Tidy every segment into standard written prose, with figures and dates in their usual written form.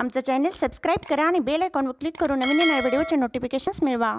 आमचं channel subscribe करा आणि बेल आयकॉनवर क्लिक करून नवीन नवीन व्हिडिओचे नोटिफिकेशन्स मिळवा।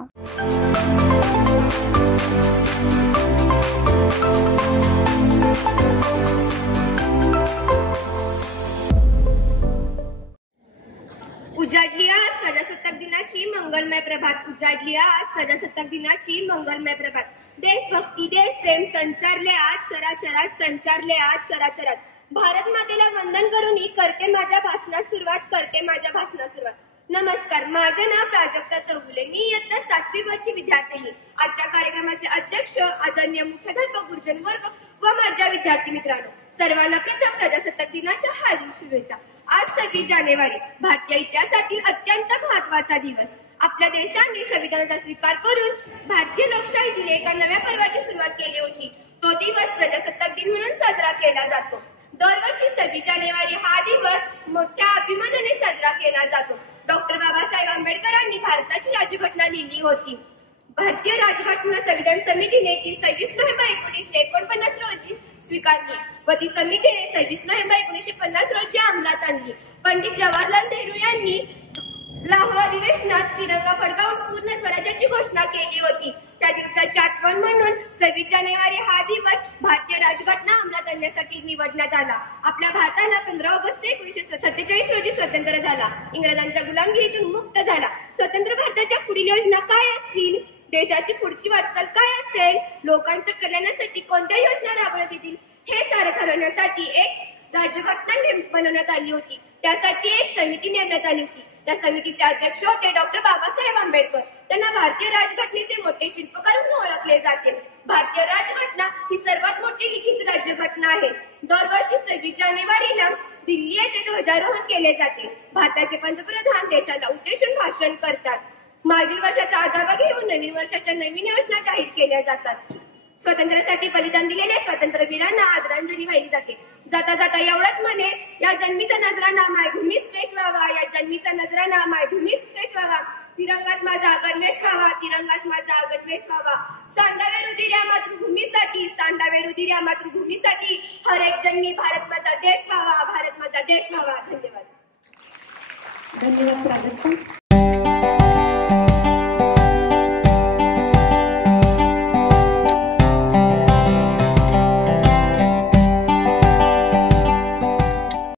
उजाडली आज प्रजासत्ताक दिनाची मंगलमय प्रभात। उजाडली आज प्रजासत्ताक दिनाची मंगलमय प्रभात। देशभक्ती देशप्रेम संचारले आज चराचरात, संचारले आज चराचरात। भारत मातेला वंदन करून करते माझ्या भाषणास सुरुवात। नमस्कार, माझे नाव प्राजक्ता चौगुले, मी इयत्ता 7वी ब ची विद्यार्थिनी। आजच्या कार्यक्रमाचे अध्यक्ष आदरणीय मुख्याध्यापक गुरुजन वर्ग व माझ्या विद्यार्थी मित्रांनो, सर्वांना प्रथम प्रजासत्ताक दिनाच्या हार्दिक शुभेच्छा। आज 26 जानेवारी भारतीय इतिहासातील अत्यंत महत्त्वाचा दिवस। आपल्या देशाने संविधानाचा स्वीकार करून भारतीय लोकशाहीतील एका नव्या पर्वाची सुरुवात केली होती। तो दिवस प्रजासत्ताक दिन म्हणून साजरा केला जातो। दरवर्षी 26 जानेवारी हा दिवस मोठ्या अभिमानाने साजरा केला जातो। डॉक्टर बाबासाहेब आंबेडकरांनी भारताची राज्यघटना लिहिली होती। भारतीय राज्यघटना संविधान समितीने ती 26 नोव्हेंबर 1949 रोजी स्वीकारली व ती समितीने 26 नोव्हेंबर 1950 रोजी अंमलात आणली। पंडित जवाहरलाल नेहरू यांनी लाहोर अधिवेशनात तिरंगा फडकावून पूर्ण स्वराज्याची घोषणा केली होती। त्या दिवसाची आठवण म्हणून 26 जानेवारी हा दिवस भारतीय राज्यघटना अंमलात आणण्यासाठी निवडण्यात आला। आपल्या भारताला 15 ऑगस्ट 1947 रोजी स्वातंत्र्य झाला, इंग्रजांच्या गुलामगिरीतून मुक्त झाला। स्वतंत्र भारताच्या पुढील योजना काय असतील, देशाची पुढची वाटचाल काय असेल, लोकांच्या कल्याणासाठी कोणत्या योजना राबवण्यात येतील, हे सारे ठरवण्यासाठी एक राज्यघटना बनवण्यात आली होती। त्यासाठी एक समिती नेमण्यात आली होती। त्या समितीचे अध्यक्ष होते डॉक्टर बाबासाहेब आंबेडकर। त्यांना भारतीय राज्यघटनेचे मोठे शिल्पकार म्हणून ओळखले जाते। भारतीय राज्यघटना ही सर्वात मोठी लिखित राज्यघटना आहे। दरवर्षी 26 जानेवारीला दिल्ली येथे ध्वजारोहण केले जाते। भारताचे पंतप्रधान देशाला उद्देशून भाषण करतात। मागील वर्षाचा आढावा घेऊन नवीन वर्षाच्या नवीन योजना जाहीर केल्या जातात। स्वातंत्र्यासाठी बलिदान दिलेल्या स्वातंत्र्यवीरांना आदरांजली वाहिली जाते। जाता जाता एवढंच म्हणे, या जन्मीचा नजराणा मायभूमीस पेश व्हावा, या जन्मीचा नजराणा मायभूमीस पेश व्हावा। तिरंगाच माझा गणवेश व्हावा, तिरंगाच माझा गणवेश व्हावा। सांडावे रुधिर या मातृभूमीसाठी, सांडावे रुधिर या मातृभूमीसाठी। हर एक जन्मी भारत माझा देश व्हावा, भारत माझा देश व्हावा। धन्यवाद। धन्यवाद प्राजक्ता।